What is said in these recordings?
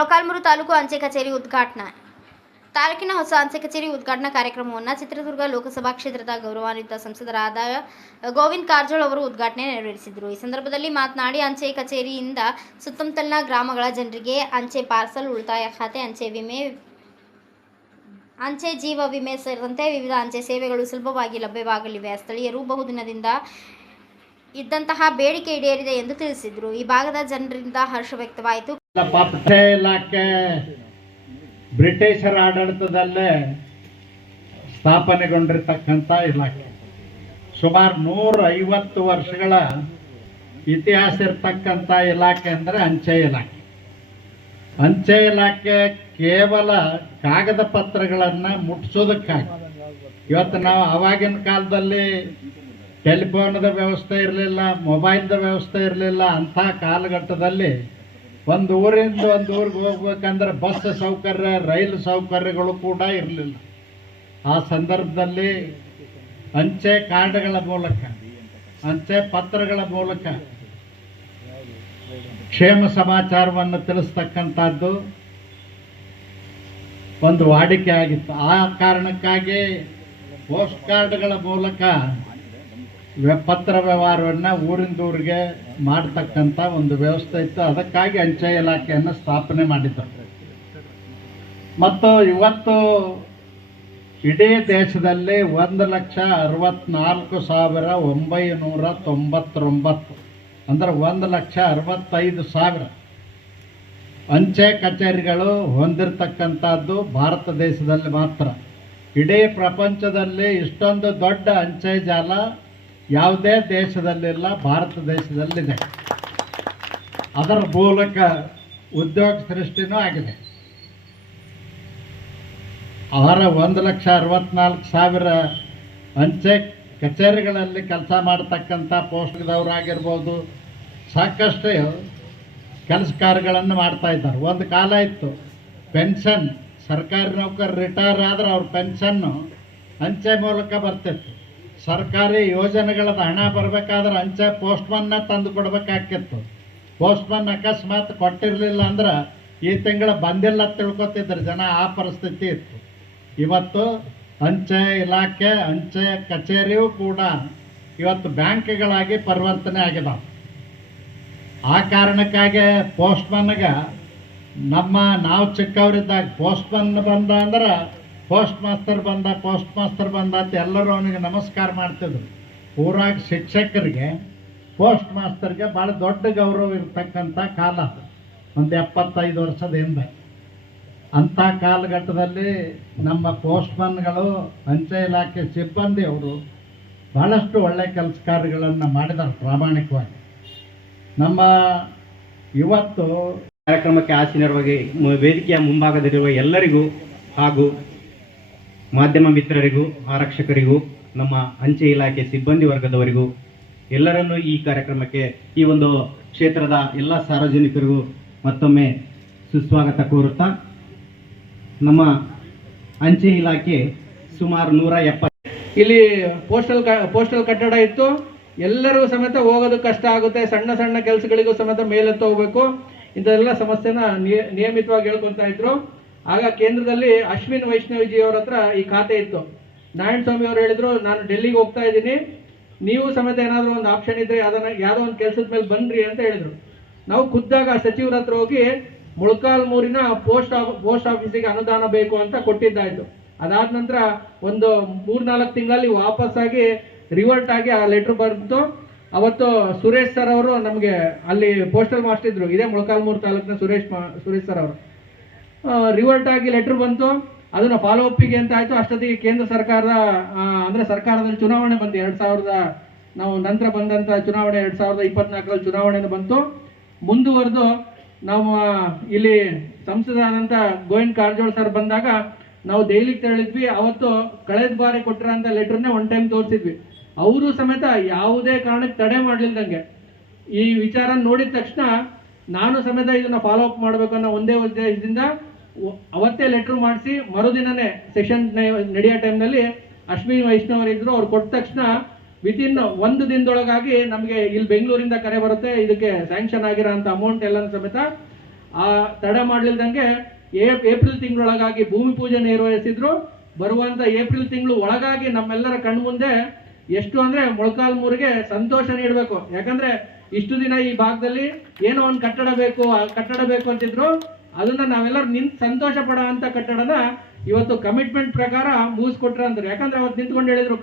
ಮೊಳಕಾಲ್ಮೂರು ತಾಲೂಕು ಅಂಚೆ ಕಚೇರಿ ಉದ್ಘಾಟನಾ. ತಾಲೂಕಿನ ಹೊಸ ಅಂಚೆ ಕಚೇರಿ ಉದ್ಘಾಟನಾ ಕಾರ್ಯಕ್ರಮವನ್ನು ಚಿತ್ರದುರ್ಗ ಲೋಕಸಭಾ ಕ್ಷೇತ್ರದ ಗೌರವಾನ್ವಿತ ಸಂಸದರಾದ ಗೋವಿಂದ ಕಾರಜೋಳ ಅವರು ಉದ್ಘಾಟನೆ ನೆರವೇರಿಸಿದರು. ಈ ಸಂದರ್ಭದಲ್ಲಿ ಮಾತನಾಡಿ, ಅಂಚೆ ಕಚೇರಿಯಿಂದ ಸುತ್ತಮುತ್ತಲಿನ ಗ್ರಾಮಗಳ ಜನರಿಗೆ ಅಂಚೆ ಪಾರ್ಸಲ್, ಉಳಿತಾಯ ಖಾತೆ, ಅಂಚೆ ವಿಮೆ, ಅಂಚೆ ಜೀವ ವಿಮೆ ಸೇರಿದಂತೆ ವಿವಿಧ ಅಂಚೆ ಸೇವೆಗಳು ಸುಲಭವಾಗಿ ಲಭ್ಯವಾಗಲಿವೆ. ಸ್ಥಳೀಯರು ಬಹುದಿನದಿಂದ ಇದ್ದಂತಹ ಬೇಡಿಕೆ ಈಡೇರಿದೆ ಎಂದು ತಿಳಿಸಿದರು. ಈ ಭಾಗದ ಜನರಿಂದ ಹರ್ಷ ವ್ಯಕ್ತವಾಯಿತು. ಇಲಾಖೆ ಬ್ರಿಟಿಷರ ಆಡಳಿತದಲ್ಲೇ ಸ್ಥಾಪನೆಗೊಂಡಿರ್ತಕ್ಕಂಥ ಇಲಾಖೆ. ಸುಮಾರು 150 ವರ್ಷಗಳ ಇತಿಹಾಸ ಇರ್ತಕ್ಕಂಥ ಇಲಾಖೆ ಅಂದರೆ ಅಂಚೆ ಇಲಾಖೆ. ಅಂಚೆ ಇಲಾಖೆ ಕೇವಲ ಕಾಗದ ಪತ್ರಗಳನ್ನು ಮುಟ್ಟಿಸೋದಕ್ಕಾಗಿ. ಇವತ್ತು ನಾವು ಆವಾಗಿನ ಕಾಲದಲ್ಲಿ ಟೆಲಿಫೋನದ ವ್ಯವಸ್ಥೆ ಇರಲಿಲ್ಲ, ಮೊಬೈಲ್ದ ವ್ಯವಸ್ಥೆ ಇರಲಿಲ್ಲ. ಅಂಥ ಕಾಲಘಟ್ಟದಲ್ಲಿ ಒಂದು ಊರಿಂದ ಒಂದು ಊರಿಗೆ ಹೋಗ್ಬೇಕಂದ್ರೆ ಬಸ್ ಸೌಕರ್ಯ, ರೈಲು ಸೌಕರ್ಯಗಳು ಕೂಡ ಇರಲಿಲ್ಲ. ಆ ಸಂದರ್ಭದಲ್ಲಿ ಅಂಚೆ ಕಾರ್ಡ್ಗಳ ಮೂಲಕ, ಅಂಚೆ ಪತ್ರಗಳ ಮೂಲಕ ಕ್ಷೇಮ ಸಮಾಚಾರವನ್ನು ತಿಳಿಸ್ತಕ್ಕಂಥದ್ದು ಒಂದು ವಾಡಿಕೆ ಆಗಿತ್ತು. ಆ ಕಾರಣಕ್ಕಾಗಿ ಪೋಸ್ಟ್ ಕಾರ್ಡ್ಗಳ ಮೂಲಕ ಪತ್ರ ವ್ಯವಹಾರವನ್ನು ಊರಿಂದ ಊರಿಗೆ ಮಾಡತಕ್ಕಂಥ ಒಂದು ವ್ಯವಸ್ಥೆ ಇತ್ತು. ಅದಕ್ಕಾಗಿ ಅಂಚೆ ಇಲಾಖೆಯನ್ನು ಸ್ಥಾಪನೆ ಮಾಡಿದ್ದರು. ಮತ್ತು ಇವತ್ತು ಇಡೀ ದೇಶದಲ್ಲಿ 1,64,999 ಅಂದರೆ 1,65,000 ಅಂಚೆ ಕಚೇರಿಗಳು ಹೊಂದಿರತಕ್ಕಂಥದ್ದು ಭಾರತ ದೇಶದಲ್ಲಿ ಮಾತ್ರ. ಇಡೀ ಪ್ರಪಂಚದಲ್ಲಿ ಇಷ್ಟೊಂದು ದೊಡ್ಡ ಅಂಚೆ ಜಾಲ ಯಾವುದೇ ದೇಶದಲ್ಲಿಲ್ಲ, ಭಾರತ ದೇಶದಲ್ಲಿದೆ. ಅದರ ಮೂಲಕ ಉದ್ಯೋಗ ಸೃಷ್ಟಿನೂ ಆಗಿದೆ. 1,64,000 ಅಂಚೆ ಕಚೇರಿಗಳಲ್ಲಿ ಕೆಲಸ ಮಾಡತಕ್ಕಂಥ ಪೋಸ್ಟ್ದವರಾಗಿರ್ಬೋದು, ಸಾಕಷ್ಟು ಕೆಲಸ ಕಾರ್ಯಗಳನ್ನು ಮಾಡ್ತಾ ಇದ್ದಾರೆ. ಒಂದು ಕಾಲ ಇತ್ತು, ಪೆನ್ಷನ್, ಸರ್ಕಾರಿ ನೌಕರರು ರಿಟೈರ್ ಆದರೆ ಅವ್ರ ಪೆನ್ಷನ್ನು ಅಂಚೆ ಮೂಲಕ ಬರ್ತಿತ್ತು. ಸರ್ಕಾರಿ ಯೋಜನೆಗಳದ ಹಣ ಬರಬೇಕಾದ್ರೆ ಅಂಚೆ ಪೋಸ್ಟ್ಮನ್ನ ತಂದು ಕೊಡಬೇಕಾಗಿತ್ತು. ಪೋಸ್ಟ್ಮನ್ ಅಕಸ್ಮಾತ್ ಕೊಟ್ಟಿರಲಿಲ್ಲ ಅಂದ್ರೆ ಈ ತಿಂಗಳ ಬಂದಿಲ್ಲ ತಿಳ್ಕೊತಿದ್ರು ಜನ. ಆ ಪರಿಸ್ಥಿತಿ ಇತ್ತು. ಇವತ್ತು ಅಂಚೆ ಇಲಾಖೆ, ಅಂಚೆ ಕಚೇರಿಯೂ ಕೂಡ ಇವತ್ತು ಬ್ಯಾಂಕ್ಗಳಾಗಿ ಪರಿವರ್ತನೆ ಆಗಿದಾವೆ. ಆ ಕಾರಣಕ್ಕಾಗಿ ಪೋಸ್ಟ್ಮನ್ಗೆ ನಾವು ಚಿಕ್ಕವರಿದ್ದಾಗ ಪೋಸ್ಟ್ಮನ್ ಬಂದ ಅಂದ್ರೆ ಪೋಸ್ಟ್ ಮಾಸ್ತರ್ ಬಂದ ಅಂತ ಎಲ್ಲರೂ ಅವನಿಗೆ ನಮಸ್ಕಾರ ಮಾಡ್ತಿದ್ರು. ಊರಾಗ ಶಿಕ್ಷಕರಿಗೆ, ಪೋಸ್ಟ್ ಮಾಸ್ತರ್ಗೆ ಭಾಳ ದೊಡ್ಡ ಗೌರವ ಇರ್ತಕ್ಕಂಥ ಕಾಲ, ಒಂದು 75 ವರ್ಷದ ಹಿಂದೆ. ಅಂಥ ಕಾಲಘಟ್ಟದಲ್ಲಿ ನಮ್ಮ ಪೋಸ್ಟ್ಮನ್ಗಳು, ಅಂಚೆ ಇಲಾಖೆ ಸಿಬ್ಬಂದಿಯವರು ಭಾಳಷ್ಟು ಒಳ್ಳೆಯ ಕೆಲಸ ಕಾರ್ಯಗಳನ್ನು ಮಾಡಿದ್ದಾರೆ ಪ್ರಾಮಾಣಿಕವಾಗಿ. ನಮ್ಮ ಇವತ್ತು ಕಾರ್ಯಕ್ರಮಕ್ಕೆ ಆಸೀನರಾಗಿ ವೇದಿಕೆಯ ಮುಂಭಾಗದಲ್ಲಿರುವ ಎಲ್ಲರಿಗೂ ಹಾಗೂ ಮಾಧ್ಯಮ ಮಿತ್ರರಿಗೂ, ಆರಕ್ಷಕರಿಗೂ, ನಮ್ಮ ಅಂಚೆ ಇಲಾಖೆ ಸಿಬ್ಬಂದಿ ವರ್ಗದವರಿಗೂ ಎಲ್ಲರನ್ನೂ ಈ ಕಾರ್ಯಕ್ರಮಕ್ಕೆ, ಈ ಒಂದು ಕ್ಷೇತ್ರದ ಎಲ್ಲ ಸಾರ್ವಜನಿಕರಿಗೂ ಮತ್ತೊಮ್ಮೆ ಸುಸ್ವಾಗತ ಕೋರುತ್ತಾ, ನಮ್ಮ ಅಂಚೆ ಇಲಾಖೆ ಸುಮಾರು 170 ಇಲ್ಲಿ ಪೋಸ್ಟಲ್ ಕಟ್ಟಡ ಇತ್ತು. ಎಲ್ಲರಿಗೂ ಸಮೇತ ಹೋಗೋದು ಕಷ್ಟ ಆಗುತ್ತೆ. ಸಣ್ಣ ಸಣ್ಣ ಕೆಲಸಗಳಿಗೂ ಸಮೇತ ಮೇಲೆತ್ತು ಹೋಗ್ಬೇಕು. ಇಂಥದೆಲ್ಲ ಸಮಸ್ಯೆನ ನಿಯಮಿತವಾಗಿ ಹೇಳ್ಕೊಳ್ತಾ ಇದ್ರು. ಆಗ ಕೇಂದ್ರದಲ್ಲಿ ಅಶ್ವಿನ್ ವೈಷ್ಣವಿಜಿ ಅವ್ರ ಹತ್ರ ಈ ಖಾತೆ ಇತ್ತು. ನಾರಾಯಣ ಸ್ವಾಮಿ ಅವರು ಹೇಳಿದ್ರು, ನಾನು ಡೆಲ್ಲಿಗೆ ಹೋಗ್ತಾ ಇದ್ದೀನಿ, ನೀವು ಸಮೇತ ಏನಾದರೂ ಒಂದು ಆಪ್ಷನ್ ಇದ್ದರೆ ಯಾವುದೋ ಒಂದು ಕೆಲಸದ ಮೇಲೆ ಬನ್ನಿರಿ ಅಂತ ಹೇಳಿದ್ರು. ನಾವು ಖುದ್ದಾಗ ಸಚಿವರ ಹತ್ರ ಹೋಗಿ ಮೊಳಕಾಲ್ಮೂರಿನ ಪೋಸ್ಟ್ ಆಫೀಸಿಗೆ ಅನುದಾನ ಬೇಕು ಅಂತ ಕೊಟ್ಟಿದ್ದಾಯಿತು. ಅದಾದ ನಂತರ ಒಂದು 3-4 ತಿಂಗಳಲ್ಲಿ ವಾಪಸ್ಸಾಗಿ ರಿವರ್ಟ್ ಆಗಿ ಆ ಲೆಟ್ರ್ ಬಂತು. ಅವತ್ತು ಸುರೇಶ್ ಸರ್ ಅವರು ನಮಗೆ ಅಲ್ಲಿ ಪೋಸ್ಟಲ್ ಮಾಸ್ಟರ್ ಇದ್ರು, ಇದೇ ಮೊಳಕಾಲ್ಮೂರು ತಾಲೂಕಿನ ಸುರೇಶ್ ಸರ್ ಅವರು. ರಿವರ್ಟ್ ಆಗಿ ಲೆಟ್ರ್ ಬಂತು. ಅದನ್ನು ಫಾಲೋ ಅಪ್ಪಿಗೆ ಅಂತ ಆಯಿತು. ಅಷ್ಟೊತ್ತಿಗೆ ಕೇಂದ್ರ ಸರ್ಕಾರದ ಅಂದರೆ ಸರ್ಕಾರದಲ್ಲಿ ಚುನಾವಣೆ ಬಂತು. 2000 ನಾವು ನಂತರ ಬಂದಂಥ ಚುನಾವಣೆ 2024ರಲ್ಲಿ ಚುನಾವಣೆಯನ್ನು ಬಂತು. ಮುಂದುವರೆದು ನಾವು ಇಲ್ಲಿ ಸಂಸದರಾದಂಥ ಗೋವಿಂದ ಕಾರಜೋಳ ಸರ್ ಬಂದಾಗ ನಾವು ದೆಹಲಿಗೆ ತೆರಳಿದ್ವಿ. ಅವತ್ತು ಕಳೆದ ಬಾರಿ ಕೊಟ್ಟಿರೋಂಥ ಲೆಟ್ರನ್ನೇ ಒನ್ ಟೈಮ್ ತೋರಿಸಿದ್ವಿ. ಅವರು ಸಮೇತ ಯಾವುದೇ ಕಾರಣಕ್ಕೆ ತಡೆ ಮಾಡಲಿಲ್ದಂಗೆ ಈ ವಿಚಾರ ನೋಡಿದ ತಕ್ಷಣ ನಾನು ಸಮೇತ ಇದನ್ನು ಫಾಲೋ ಅಪ್ ಮಾಡಬೇಕು ಅನ್ನೋ ಒಂದೇ ಉದ್ದೇಶದಿಂದ ಅವತ್ತೇ ಲೆಟ್ರ್ ಮಾಡಿಸಿ ಮರುದಿನನೇ ಸೆಷನ್ ನಡೆಯೋ ಟೈಮ್ನಲ್ಲಿ ಅಶ್ವಿನಿ ವೈಷ್ಣವರಿದ್ದರು. ಅವ್ರು ಕೊಟ್ಟ ತಕ್ಷಣ ವಿತಿನ್ 1 ದಿನದೊಳಗಾಗಿ ನಮಗೆ ಇಲ್ಲಿ ಬೆಂಗಳೂರಿಂದ ಕರೆ ಬರುತ್ತೆ, ಇದಕ್ಕೆ ಸ್ಯಾಂಕ್ಷನ್ ಆಗಿರೋ ಅಂಥ ಅಮೌಂಟ್ ಎಲ್ಲನೂ ಸಮೇತ ಆ ತಡ ಮಾಡಲಿಲ್ದಂಗೆ ಏಪ್ರಿಲ್ ತಿಂಗಳೊಳಗಾಗಿ ಭೂಮಿ ಪೂಜೆ ನಿರ್ವಹಿಸಿದ್ರು. ಬರುವಂಥ ಏಪ್ರಿಲ್ ತಿಂಗಳು ಒಳಗಾಗಿ ನಮ್ಮೆಲ್ಲರ ಕಣ್ಮುಂದೆ ಎಷ್ಟು ಅಂದರೆ ಮೊಳಕಾಲ್ಮೂರಿಗೆ ಸಂತೋಷ ನೀಡಬೇಕು. ಯಾಕಂದರೆ ಇಷ್ಟು ದಿನ ಈ ಭಾಗದಲ್ಲಿ ಏನೋ ಒಂದು ಕಟ್ಟಡ ಬೇಕು ಅಂತಿದ್ರು. ಅದನ್ನು ನಾವೆಲ್ಲರೂ ನಿಂತು ಸಂತೋಷ ಪಡೋ ಅಂಥ ಕಟ್ಟಡನ ಇವತ್ತು ಕಮಿಟ್ಮೆಂಟ್ ಪ್ರಕಾರ ಮುಗಿಸ್ಕೊಟ್ರೆ ಅಂತಾರೆ. ಯಾಕಂದರೆ ಅವತ್ತು ನಿಂತ್ಕೊಂಡು ಹೇಳಿದರು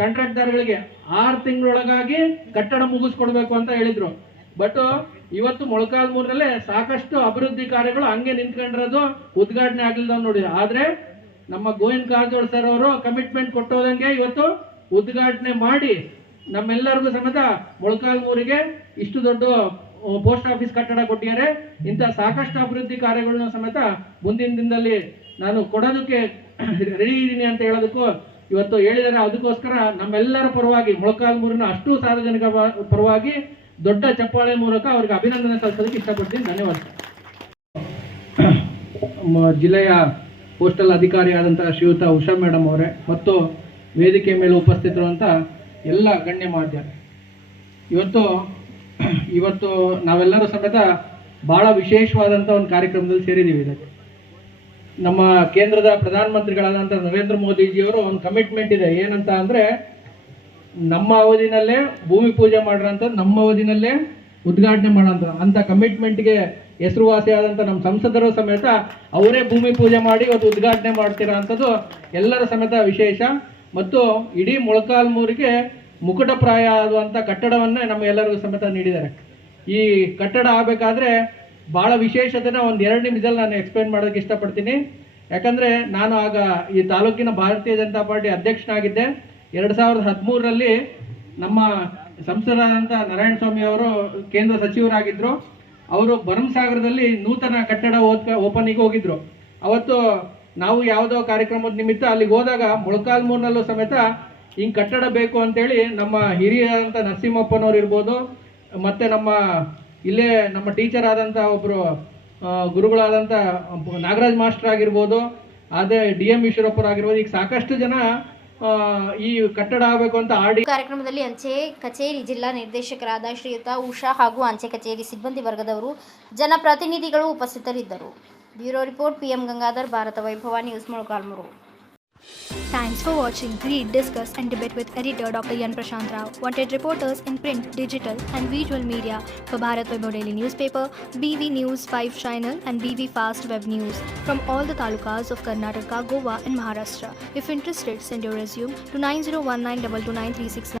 ಕಾಂಟ್ರಾಕ್ಟರ್ಗಳಿಗೆ 6 ತಿಂಗಳೊಳಗಾಗಿ ಕಟ್ಟಡ ಮುಗಿಸ್ಕೊಡ್ಬೇಕು ಅಂತ ಹೇಳಿದರು. ಬಟ್ ಇವತ್ತು ಮೊಳಕಾಲ್ಮೂರಿನಲ್ಲೇ ಸಾಕಷ್ಟು ಅಭಿವೃದ್ಧಿ ಕಾರ್ಯಗಳು ಹಂಗೆ ನಿಂತ್ಕೊಂಡಿರೋದು, ಉದ್ಘಾಟನೆ ಆಗಲಿಲ್ಲ ನೋಡಿದ್ರು. ಆದರೆ ನಮ್ಮ ಗೋವಿಂದ ಕಾರಜೋಳ ಸರ್ ಅವರು ಕಮಿಟ್ಮೆಂಟ್ ಕೊಟ್ಟೋದಂಗೆ ಇವತ್ತು ಉದ್ಘಾಟನೆ ಮಾಡಿ ನಮ್ಮೆಲ್ಲರಿಗೂ ಸಮೇತ ಮೊಳಕಾಲ್ಮೂರಿಗೆ ಇಷ್ಟು ದೊಡ್ಡ ಪೋಸ್ಟ್ ಆಫೀಸ್ ಕಟ್ಟಡ ಕೊಟ್ಟಿದ್ದಾರೆ. ಇಂಥ ಸಾಕಷ್ಟು ಅಭಿವೃದ್ಧಿ ಕಾರ್ಯಗಳನ್ನ ಸಮೇತ ಮುಂದಿನ ದಿನದಲ್ಲಿ ನಾನು ಕೊಡೋದಕ್ಕೆ ರೆಡಿ ಇದ್ದೀನಿ ಅಂತ ಹೇಳೋದಕ್ಕೂ ಇವತ್ತು ಹೇಳಿದ್ದಾರೆ. ಅದಕ್ಕೋಸ್ಕರ ನಮ್ಮೆಲ್ಲರ ಪರವಾಗಿ ಮೊಳಕಾಲ್ಮೂರಿನ ಅಷ್ಟು ಸಾರ್ವಜನಿಕ ಪರವಾಗಿ ದೊಡ್ಡ ಚಪ್ಪಾಳೆ ಮೂಲಕ ಅವ್ರಿಗೆ ಅಭಿನಂದನೆ ಸಲ್ಲಿಸೋದಕ್ಕೆ ಇಷ್ಟಪಡ್ತೀನಿ. ಧನ್ಯವಾದ. ಜಿಲ್ಲೆಯ ಪೋಸ್ಟಲ್ ಅಧಿಕಾರಿಯಾದಂಥ ಶ್ರೀಯುತ ಉಷಾ ಮೇಡಮ್ ಅವರೇ ಮತ್ತು ವೇದಿಕೆ ಮೇಲೆ ಉಪಸ್ಥಿತರುವಂಥ ಎಲ್ಲ ಗಣ್ಯ ಮಾಧ್ಯಮ, ಇವತ್ತು ನಾವೆಲ್ಲರೂ ಸಮೇತ ಭಾಳ ವಿಶೇಷವಾದಂಥ ಒಂದು ಕಾರ್ಯಕ್ರಮದಲ್ಲಿ ಸೇರಿದ್ದೀವಿ. ಇದಕ್ಕೆ ನಮ್ಮ ಕೇಂದ್ರದ ಪ್ರಧಾನಮಂತ್ರಿಗಳಾದಂಥ ನರೇಂದ್ರ ಮೋದಿಜಿಯವರು ಒಂದು ಕಮಿಟ್ಮೆಂಟ್ ಇದೆ. ಏನಂತ ಅಂದರೆ ನಮ್ಮ ಅವಧಿನಲ್ಲೇ ಭೂಮಿ ಪೂಜೆ ಮಾಡಿರೋಂಥದ್ದು, ನಮ್ಮ ಅವಧಿನಲ್ಲೇ ಉದ್ಘಾಟನೆ ಅಂಥ ಕಮಿಟ್ಮೆಂಟ್ಗೆ ಹೆಸರುವಾಸಿಯಾದಂಥ ನಮ್ಮ ಸಂಸದರು ಸಮೇತ ಅವರೇ ಭೂಮಿ ಪೂಜೆ ಮಾಡಿ ಇವತ್ತು ಉದ್ಘಾಟನೆ ಮಾಡ್ತಿರೋ ಅಂಥದ್ದು ಎಲ್ಲರ ಸಮೇತ ವಿಶೇಷ. ಮತ್ತು ಇಡೀ ಮೊಳಕಾಲ್ಮೂರಿಗೆ ಮುಕುಟಪ್ರಾಯ ಆಗುವಂಥ ಕಟ್ಟಡವನ್ನೇ ನಮ್ಮ ಎಲ್ಲರಿಗೂ ಸಮೇತ ನೀಡಿದ್ದಾರೆ. ಈ ಕಟ್ಟಡ ಆಗಬೇಕಾದ್ರೆ ಭಾಳ ವಿಶೇಷತೆನ ಒಂದು 2 ನಿಮಿಷದಲ್ಲಿ ನಾನು ಎಕ್ಸ್ಪ್ಲೇನ್ ಮಾಡೋಕ್ಕೆ ಇಷ್ಟಪಡ್ತೀನಿ. ಯಾಕಂದರೆ ನಾನು ಆಗ ಈ ತಾಲೂಕಿನ ಭಾರತೀಯ ಜನತಾ ಪಾರ್ಟಿ ಅಧ್ಯಕ್ಷನಾಗಿದ್ದೆ. 2013ರಲ್ಲಿ ನಮ್ಮ ಸಂಸದರಾದಂಥ ನಾರಾಯಣ ಸ್ವಾಮಿ ಅವರು ಕೇಂದ್ರ ಸಚಿವರಾಗಿದ್ದರು. ಅವರು ಭರಮಸಾಗರದಲ್ಲಿ ನೂತನ ಕಟ್ಟಡ ಓಪನಿಗೆ ಹೋಗಿದ್ರು. ಅವತ್ತು ನಾವು ಯಾವುದೋ ಕಾರ್ಯಕ್ರಮದ ನಿಮಿತ್ತ ಅಲ್ಲಿಗೆ ಹೋದಾಗ ಮೊಳಕಾಲ್ಮೂರಿನಲ್ಲೂ ಸಮೇತ ಹಿಂಗೆ ಕಟ್ಟಡ ಬೇಕು ಅಂತೇಳಿ ನಮ್ಮ ಹಿರಿಯರಾದಂಥ ನರಸಿಂಹಪ್ಪನವ್ರು ಇರ್ಬೋದು, ಮತ್ತು ಇಲ್ಲೇ ನಮ್ಮ ಟೀಚರ್ ಆದಂಥ ಒಬ್ಬರು ಗುರುಗಳಾದಂಥ ನಾಗರಾಜ್ ಮಾಸ್ಟರ್ ಆಗಿರ್ಬೋದು, ಅದೇ DM ಈಶ್ವರಪ್ಪರು ಆಗಿರ್ಬೋದು, ಈಗ ಸಾಕಷ್ಟು ಜನ ಈ ಕಟ್ಟಡ ಆಗಬೇಕು ಅಂತ ಕಾರ್ಯಕ್ರಮದಲ್ಲಿ ಅಂಚೆ ಕಚೇರಿ ಜಿಲ್ಲಾ ನಿರ್ದೇಶಕರಾದ ಶ್ರೀಯುತ ಉಷಾ ಹಾಗೂ ಅಂಚೆ ಕಚೇರಿ ಸಿಬ್ಬಂದಿ ವರ್ಗದವರು, ಜನಪ್ರತಿನಿಧಿಗಳು ಉಪಸ್ಥಿತರಿದ್ದರು. Bureau report PM Gangadhar, Bharatha Vaibhava news, Molakalmuru. Thanks for watching Read, Discuss and Debate with editor Dr. Yan Prashant Rao. Wanted reporters in print, digital and visual media for Bharat Vaibhav Daily Newspaper, BV News 5 Channel and BV Fast Web News from all the talukas of Karnataka, Goa and Maharashtra. If interested, send your resume to 9019229369.